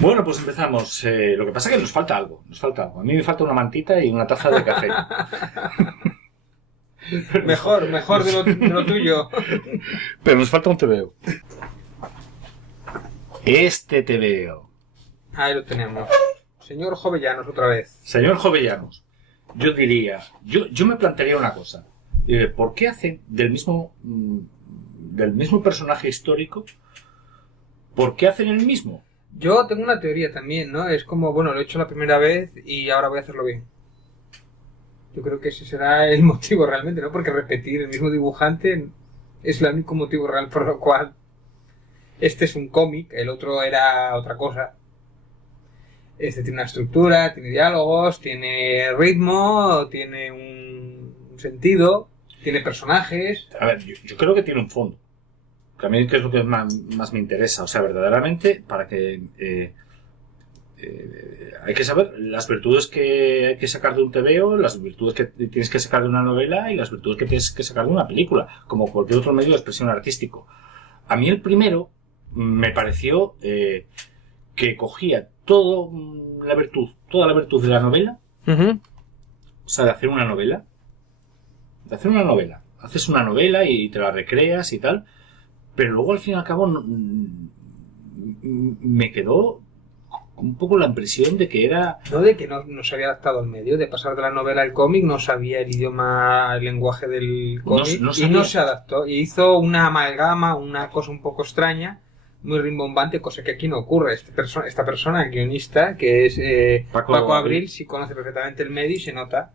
Bueno, pues empezamos. Lo que pasa es que nos falta algo. A mí me falta una mantita y una taza de café. Mejor de lo tuyo. Pero nos falta un TVO. Este TVO. Ahí lo tenemos. Señor Jovellanos, otra vez. Señor Jovellanos, yo diría... Yo me plantearía una cosa. ¿Por qué hacen del mismo personaje histórico? ¿Por qué hacen el mismo? Yo tengo una teoría también, ¿no? Es como, bueno, lo he hecho la primera vez y ahora voy a hacerlo bien. Yo creo que ese será el motivo realmente, ¿no? Porque repetir el mismo dibujante es el único motivo real por lo cual este es un cómic, el otro era otra cosa. Este tiene una estructura, tiene diálogos, tiene ritmo, tiene un sentido, tiene personajes. A ver, yo creo que tiene un fondo. Que a mí que es lo que más me interesa. O sea, verdaderamente, para que... hay que saber las virtudes que hay que sacar de un TVO, las virtudes que tienes que sacar de una novela y las virtudes que tienes que sacar de una película, como cualquier otro medio de expresión artístico. A mí el primero me pareció que cogía toda la virtud de la novela, o sea, de hacer una novela. Haces una novela y te la recreas y tal, pero luego al fin y al cabo me quedó un poco la impresión de que era... No de que no se había adaptado al medio, de pasar de la novela al cómic, no sabía el idioma, el lenguaje del cómic, y no se adaptó. Y hizo una amalgama, una cosa un poco extraña, muy rimbombante, cosa que aquí no ocurre. Esta persona, el guionista, que es Paco Abril, sí conoce perfectamente el medio y se nota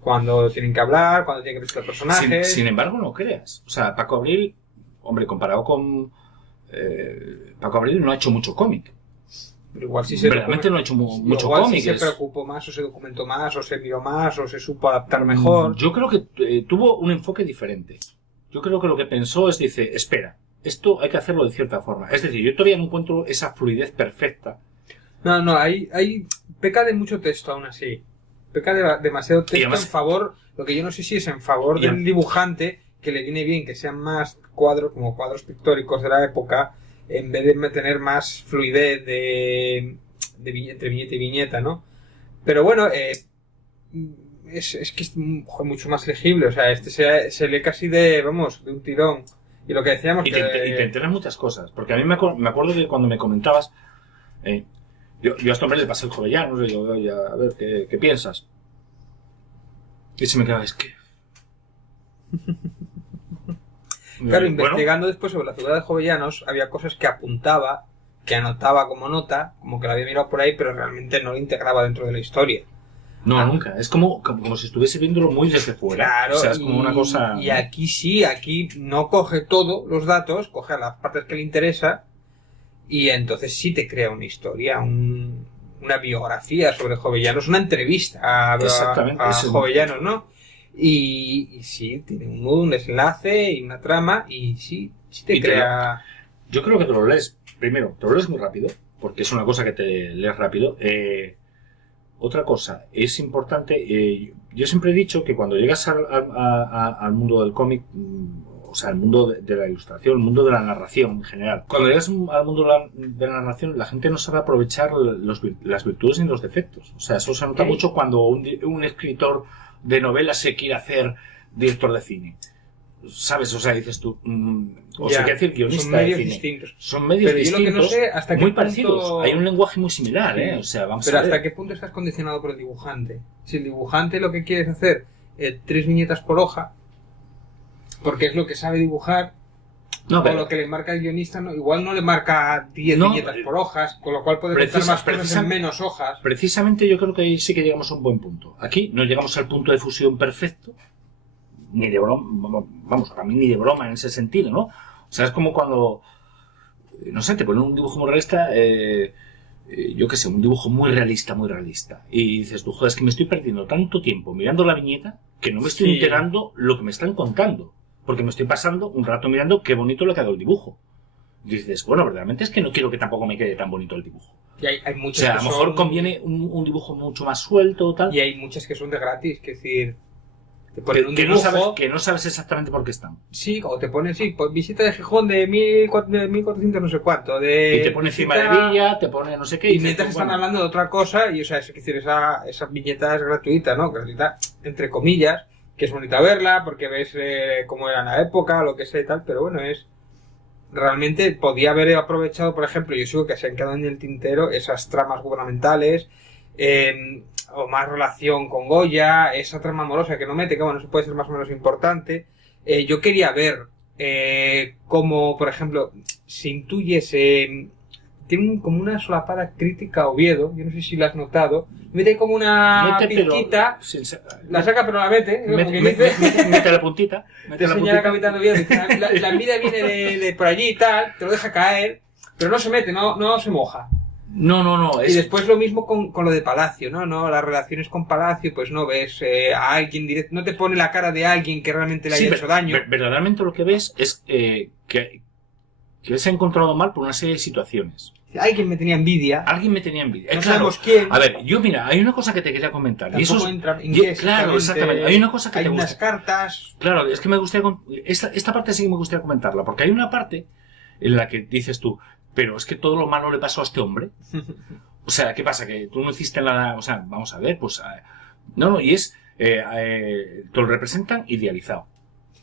cuando tienen que hablar, cuando tienen que presentar personajes. Sin embargo, no creas. O sea, Paco Abril, hombre, comparado con... Paco Abril no ha hecho mucho cómic. Pero igual sí se realmente no ha hecho mucho igual cómic. Sí se preocupó más, o se documentó más, o se miró más, o se supo adaptar mejor. Yo creo que tuvo un enfoque diferente. Yo creo que lo que pensó es, dice, espera, esto hay que hacerlo de cierta forma. Es decir, yo todavía no encuentro esa fluidez perfecta. No, hay peca de mucho texto aún así. Peca de demasiado texto además, en favor, lo que yo no sé si es en favor del dibujante, que le viene bien que sean más cuadros, como cuadros pictóricos de la época, en vez de tener más fluidez entre viñeta y viñeta, ¿no? Pero bueno, es que es mucho más legible, o sea, se lee casi de un tirón. Y lo que decíamos y te enteras muchas cosas, porque a mí me acuerdo de cuando me comentabas, yo a este hombre le pasé el Jovellanos, y digo, oye, a ver, ¿qué piensas? Y se me quedaba, es que... Claro, investigando después sobre la figura de Jovellanos, había cosas que apuntaba, que anotaba como nota, como que la había mirado por ahí, pero realmente no lo integraba dentro de la historia. No, nunca. Es como si estuviese viéndolo muy desde fuera. Claro, o sea, es como una cosa... Y aquí sí, aquí no coge todos los datos, coge las partes que le interesa, y entonces sí te crea una historia, una biografía sobre Jovellanos, una entrevista a Jovellanos, ¿no? Y sí, tiene un nudo, un desenlace y una trama, y sí te crea... Yo creo que te lo lees, primero, te lo lees muy rápido, porque es una cosa que te lees rápido. Otra cosa, es importante, yo siempre he dicho que cuando llegas al mundo del cómic, o sea, al mundo de la ilustración, el mundo de la narración en general, cuando llegas al mundo de la narración, la gente no sabe aprovechar las virtudes ni los defectos. O sea, eso se nota mucho cuando un escritor de novelas se quiere hacer director de cine. ¿Sabes? O sea, dices tú... o sea, quiere decir guionista son medios de cine. distintos. Son medios pero distintos, yo lo que no sé, hasta muy qué punto... parecidos. Hay un lenguaje muy similar, sí. O sea, vamos pero a ver. ¿hasta qué punto estás condicionado por el dibujante? Si el dibujante lo que quiere es hacer 3 viñetas por hoja, porque es lo que sabe dibujar, o lo que le marca el guionista, igual no le marca 10 viñetas por hojas, con lo cual puede contar más cosas en menos hojas. Precisamente yo creo que ahí sí que llegamos a un buen punto. Aquí no llegamos al punto de fusión perfecto, ni de broma, vamos, para mí ni de broma en ese sentido, ¿no? O sea, es como cuando, no sé, te ponen un dibujo muy realista, yo qué sé, un dibujo muy realista, y dices tú, joder, es que me estoy perdiendo tanto tiempo mirando la viñeta que no me estoy enterando lo que me están contando, porque me estoy pasando un rato mirando qué bonito le ha quedado el dibujo. Y dices, bueno, verdaderamente es que no quiero que tampoco me quede tan bonito el dibujo. Y hay muchas, o sea, a lo mejor conviene un dibujo mucho más suelto o tal. Y hay muchas que son de gratis, que es decir... Te ponen un dibujo... que no sabes exactamente por qué están. Sí, o te ponen, pues, visita de Gijón de 1400 no sé cuánto. Y te pone encima de Villa, te pone no sé qué. Y mientras están hablando de otra cosa, y o sea, es decir, esa viñeta es gratuita, ¿no? Gratuita, entre comillas, que es bonita verla, porque ves cómo era en la época, lo que sea y tal, pero bueno, realmente podía haber aprovechado, por ejemplo, yo sigo que se han quedado en el tintero esas tramas gubernamentales, o más relación con Goya, esa trama amorosa que no mete, que bueno, eso puede ser más o menos importante. Yo quería ver cómo, por ejemplo, se intuye, tiene como una solapada crítica a Oviedo, yo no sé si la has notado, mete como una pizquita, la saca pero la mete, mete la puntita, te señala Capitán Oviedo, dice, la envidia viene de por allí y tal, te lo deja caer, pero no se mete, no se moja. No. Y después lo mismo con lo de Palacio, ¿no? Las relaciones con Palacio, pues no ves a alguien directo, no te pone la cara de alguien que realmente le haya hecho daño. Verdaderamente lo que ves es que se ha encontrado mal por una serie de situaciones. Alguien me tenía envidia. No sabemos quién. A ver, mira, hay una cosa que te quería comentar. Y eso entra claro, exactamente. Hay una cosa que hay unas cartas. Claro, es que me gustaría... Esta parte sí que me gustaría comentarla, porque hay una parte en la que dices tú, pero es que todo lo malo le pasó a este hombre. O sea, ¿qué pasa? Que tú no hiciste nada... O sea, vamos a ver, pues... No, y es... te lo representan idealizado.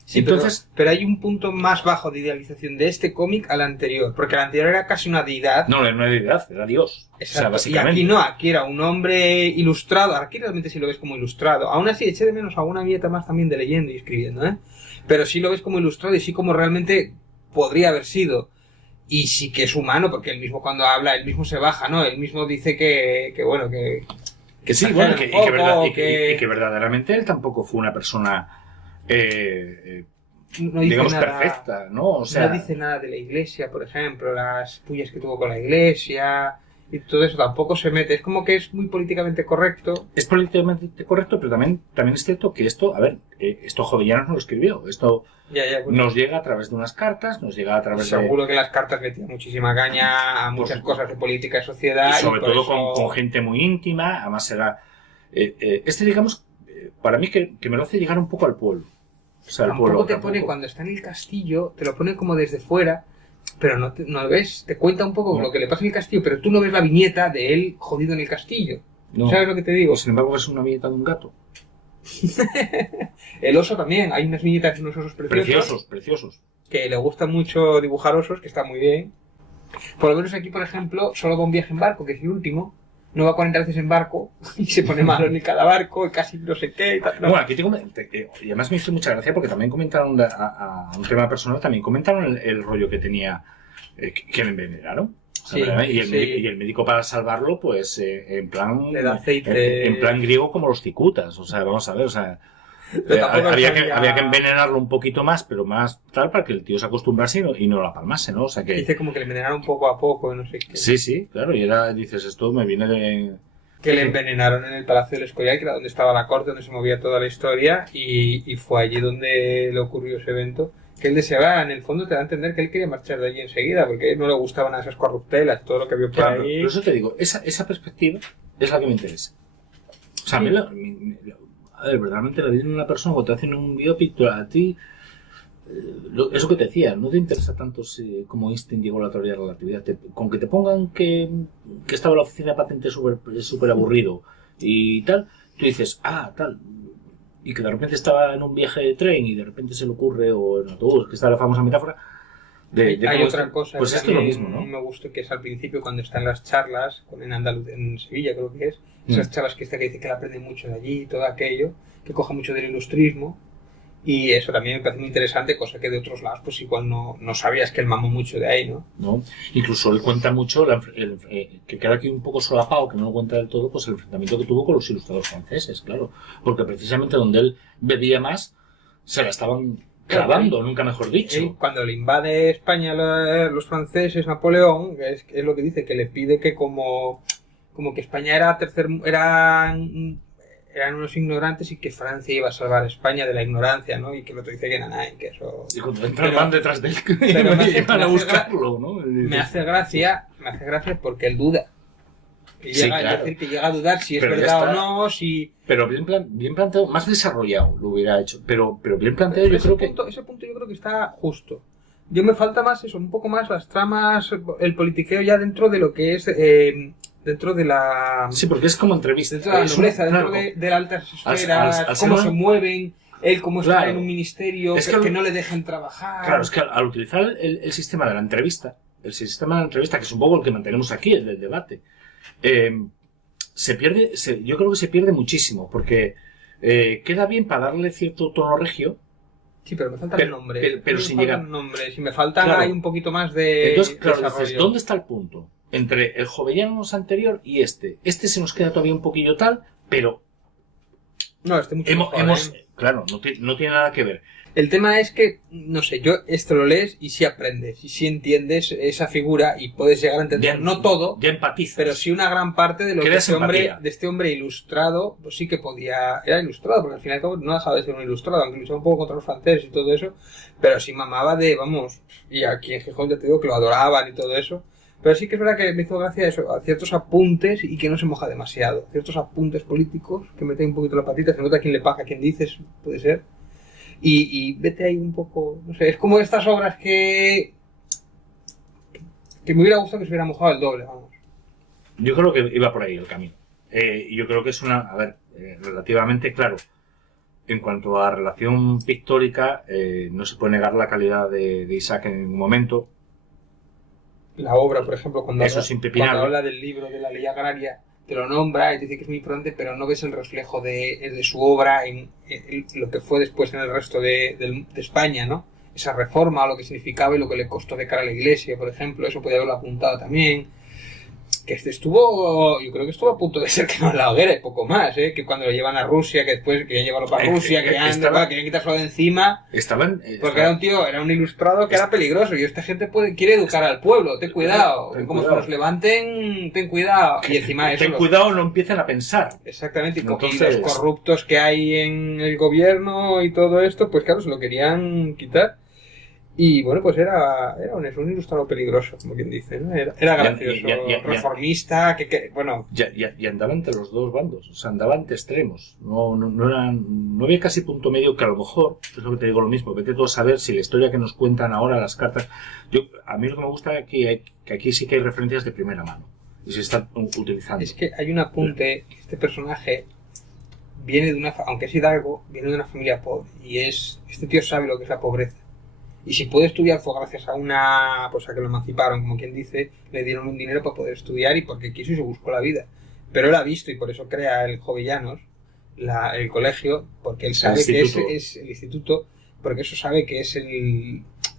Sí, entonces, pero hay un punto más bajo de idealización de este cómic al anterior, porque el anterior era casi una deidad. No era una deidad, era Dios. Exacto. O sea, básicamente. Y aquí no, aquí era un hombre ilustrado, aquí realmente sí lo ves como ilustrado. Aún así, eché de menos alguna viñeta más también de leyendo y escribiendo, ¿eh? Pero sí lo ves como ilustrado y sí como realmente podría haber sido. Y sí que es humano, porque él mismo cuando habla, él mismo se baja, ¿no? Él mismo dice que bueno, que sí, bueno, que verdaderamente él tampoco fue una persona... no digamos nada, perfecta, ¿no? O sea, no dice nada de la iglesia, por ejemplo, las pullas que tuvo con la iglesia y todo eso tampoco se mete. Es como que es muy políticamente correcto. Es políticamente correcto, pero también es cierto que esto, a ver, esto Jovellanos no lo escribió. Esto bueno, nos llega a través de unas cartas, nos llega a través Seguro que las cartas metían muchísima caña a muchas cosas de política y sociedad. Y sobre todo eso... con gente muy íntima, además era... digamos, para mí que me lo hace llegar un poco al pueblo. O sea, tampoco te pone, cuando está en el castillo, te lo pone como desde fuera, pero no lo ves, te cuenta un poco lo que le pasa en el castillo, pero tú no ves la viñeta de él jodido en el castillo. No. ¿Sabes lo que te digo? Sin embargo, es una viñeta de un gato. El oso también, hay unas viñetas de unos osos preciosos. Que le gusta mucho dibujar osos, que está muy bien. Por lo menos aquí, por ejemplo, solo va un viaje en barco, que es el último. No va 40 veces en barco y se pone malo en cada barco y casi no sé qué. Y tal, no. Bueno, aquí y además me hizo mucha gracia porque también comentaron a un tema personal, también comentaron el rollo que tenía, que le envenenaron. Sí, y el médico para salvarlo, pues en plan... Le da aceite. En plan griego como los cicutas. O sea, vamos a ver, o sea... había que envenenarlo un poquito más, pero más tal, para que el tío se acostumbrase y no la palmase, ¿no? O sea que... Dice como que le envenenaron poco a poco, no sé qué. Sí, claro, y dices, esto me viene de... Que le envenenaron en el Palacio del Escorial, que era donde estaba la corte, donde se movía toda la historia, y fue allí donde le ocurrió ese evento. Que él deseaba, en el fondo te da a entender que él quería marchar de allí enseguida, porque a él no le gustaban esas corruptelas, todo lo que vio por ahí. Por eso te digo, esa perspectiva es la que me interesa. O sea, a ver, verdaderamente la vida de una persona cuando te hacen un biopic, a ti, eso que te decía, no te interesa tanto como Einstein llegó a la teoría de la relatividad. Con que te pongan que estaba en la oficina de patentes súper aburrido y tal, tú dices, tal, y que de repente estaba en un viaje de tren y de repente se le ocurre, o en autobús, que está la famosa metáfora. Hay otra cosa pues que esto es lo mismo, ¿no? me gusta, que es al principio cuando está en las charlas, en Sevilla creo que es, esas charlas que dice que él aprende mucho de allí, todo aquello, que coge mucho del ilustrismo, y eso también me parece muy interesante, cosa que de otros lados pues igual no sabías que él mamó mucho de ahí, ¿no? No, incluso él cuenta mucho, que queda aquí un poco solapado, que no lo cuenta del todo, pues el enfrentamiento que tuvo con los ilustradores franceses, claro, porque precisamente donde él bebía más, se la estaban clavando, nunca mejor dicho. Cuando le invade España los franceses, Napoleón, es lo que dice, que le pide que como que España eran unos ignorantes y que Francia iba a salvar a España de la ignorancia, ¿no? Y que el otro dice que y que eso... Y cuando entran detrás de él, pero van a buscarlo, ¿no? Me hace gracia porque él duda. Y llega a decir que llega a dudar si es verdad o no, si... Pero bien planteado, más desarrollado lo hubiera hecho. Pero bien planteado, yo creo que... Ese punto yo creo que está justo. Yo me falta más eso, un poco más las tramas, el politiqueo ya dentro de lo que es... dentro de la... Sí, porque es como entrevista. Dentro de la nobleza, dentro de las altas esferas, cómo se mueven, él cómo está en un ministerio, que no le dejen trabajar... Claro, es que al utilizar el sistema de la entrevista, que es un poco el que mantenemos aquí, el del debate, se pierde, yo creo que se pierde muchísimo, porque queda bien para darle cierto tono regio. Sí, pero me falta el nombre. Pero sin llegar. Si me falta hay un poquito más de. Entonces, claro, dices, ¿dónde está el punto? Entre el Jovellanos anterior y este. Este se nos queda todavía un poquillo tal, pero. No, mucho mejor, Claro, no tiene nada que ver. El tema es que, no sé, esto lo lees y sí aprendes, y sí entiendes esa figura y puedes llegar a entender, no todo, ya empatizas, pero sí una gran parte de lo que este hombre ilustrado, pues sí que era ilustrado, porque al final no dejaba de ser un ilustrado, aunque luchaba un poco contra los franceses y todo eso, pero sí mamaba y aquí en Gijón ya te digo que lo adoraban y todo eso, pero sí que es verdad que me hizo gracia eso, a ciertos apuntes y que no se moja demasiado, ciertos apuntes políticos que meten un poquito la patita, se nota quién le paga, quién dices, puede ser. Y vete ahí un poco, no sé, es como estas obras que me hubiera gustado que se hubiera mojado el doble, vamos. Yo creo que iba por ahí el camino. Yo creo que es relativamente claro. En cuanto a relación pictórica, no se puede negar la calidad de Isaac en ningún momento. La obra, por ejemplo, cuando habla del libro de la ley agraria, te lo nombra y te dice que es muy importante, pero no ves el reflejo de su obra en lo que fue después en el resto de España, ¿no? Esa reforma, o lo que significaba y lo que le costó de cara a la Iglesia, por ejemplo, eso podía haberlo apuntado también. Que yo creo que estuvo a punto de ser quemado en la hoguera y poco más, que cuando lo llevan a Rusia, que después querían llevarlo para Rusia, querían quitárselo de encima, porque era un ilustrado que era peligroso, y esta gente quiere educar al pueblo, ten cuidado, como se los levanten, ten cuidado, y encima eso... Ten cuidado, no empiecen a pensar. Exactamente, y los corruptos que hay en el gobierno y todo esto, pues claro, se lo querían quitar. Y bueno, pues era un ilustrado peligroso, como quien dice, ¿no? Era gracioso, reformista, bueno... Y andaba entre los dos bandos, o sea, andaba entre extremos. No había casi punto medio, que a lo mejor, es lo que te digo lo mismo, vete tú a saber si la historia que nos cuentan ahora, las cartas... A mí lo que me gusta es que aquí sí que hay referencias de primera mano, y se están utilizando. Es que hay un apunte, que este personaje viene aunque es hidalgo, viene de una familia pobre, y este tío sabe lo que es la pobreza. Y si puede estudiar fue gracias a a que lo emanciparon, como quien dice, le dieron un dinero para poder estudiar y porque quiso y se buscó la vida. Pero él ha visto, y por eso crea el Jovellanos, el colegio, porque él sabe que es el instituto, porque eso sabe que es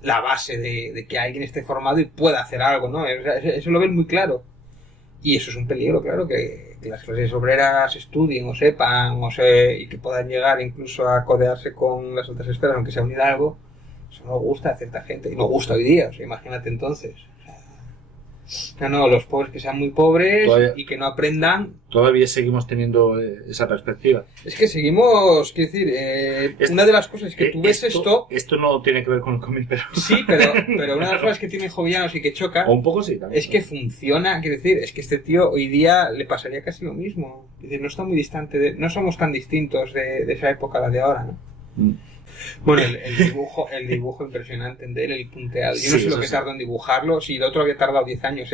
la base de que alguien esté formado y pueda hacer algo, ¿no? Eso lo ven muy claro. Y eso es un peligro, claro, que las clases obreras estudien o sepan, y que puedan llegar incluso a codearse con las altas esferas, aunque sea un hidalgo. Eso no gusta a cierta gente, y no gusta hoy día, imagínate entonces. Los pobres que sean muy pobres y que no aprendan. Todavía seguimos teniendo esa perspectiva. Es que seguimos, quiero decir, una de las cosas que tú ves esto... Esto no tiene que ver con el cómic, pero... Sí, pero una de las cosas que tiene Jovellanos y que choca... O un poco sí, también. Es que funciona, quiero decir, es que este tío hoy día le pasaría casi lo mismo. Es decir, no está muy distante, no somos tan distintos de esa época a la de ahora, ¿no? Bueno, el dibujo impresionante de él, el punteado. Yo no sé lo que tardó en dibujarlo. Si el otro había tardado 10 años,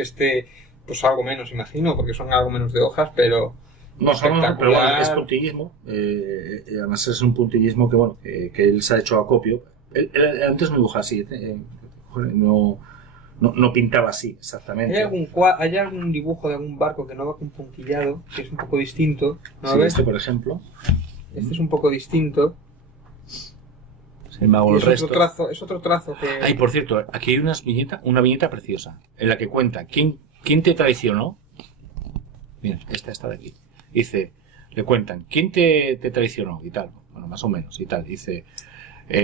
pues algo menos, imagino, porque son algo menos de hojas, pero... No, pero bueno, es puntillismo. Además es un puntillismo que él se ha hecho acopio. Él antes no dibujaba así. No pintaba así, exactamente. ¿Hay algún dibujo de algún barco que no va con puntillado, que es un poco distinto? ¿No? Sí, este, por ejemplo. Este es un poco distinto. Es otro trazo que... Ay, por cierto, aquí hay una viñeta preciosa, en la que cuenta quién te traicionó. Mira, esta de aquí. Dice, le cuentan, ¿quién te traicionó? Y tal, bueno, más o menos, y tal. Dice,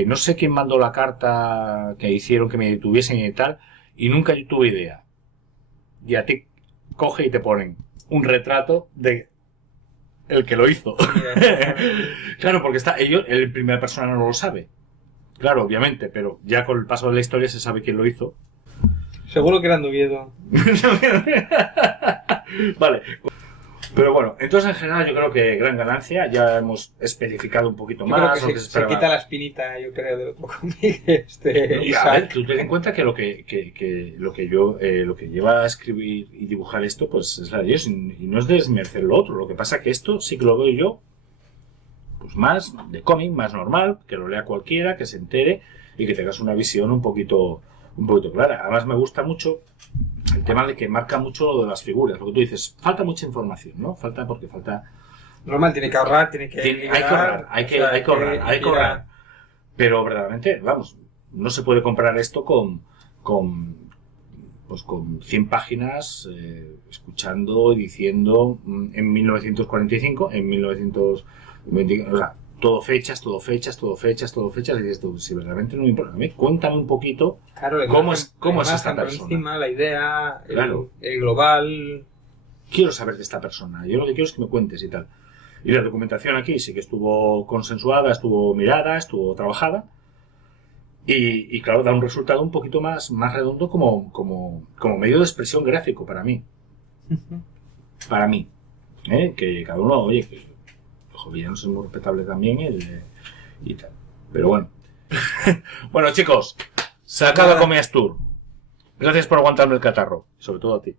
no sé quién mandó la carta que hicieron que me detuviesen y tal, y nunca yo tuve idea. Y a ti coge y te ponen un retrato de el que lo hizo. Claro, porque él en primera persona no lo sabe. Claro, obviamente, pero ya con el paso de la historia se sabe quién lo hizo. Seguro que era Andoviedo. Vale. Pero bueno, entonces en general yo creo que gran ganancia. Ya hemos especificado un poquito Yo creo más. que se quita la espinita, yo creo, del otro cómic. Y a ver, tú ten en cuenta que lo que lleva a escribir y dibujar esto, pues es la de Dios, y no es desmerecer lo otro. Lo que pasa que esto sí que lo veo yo, pues más de cómic, más normal, que lo lea cualquiera, que se entere y que tengas una visión un poquito clara. Además me gusta mucho el tema de que marca mucho lo de las figuras. Lo que tú dices, falta mucha información, ¿no? Falta. Normal, tiene que ahorrar, hay que ahorrar. Pero verdaderamente, vamos, no se puede comprar esto con 100 páginas escuchando y diciendo en 1945, en 1920, o sea, todo fechas, y dices tú, si verdaderamente no me importa, cuéntame un poquito cómo es esta persona. Encima, la idea, claro. el global. Quiero saber de esta persona, yo lo que quiero es que me cuentes y tal. Y la documentación aquí sí que estuvo consensuada, estuvo mirada, estuvo trabajada. Y claro, da un resultado un poquito más redondo como medio de expresión gráfico para mí. Para mí. Que cada uno, oye, que Jovillanos es muy respetable también y tal. Pero bueno. Bueno, chicos, se acaba Comias Tour. Gracias por aguantarme el catarro. Sobre todo a ti.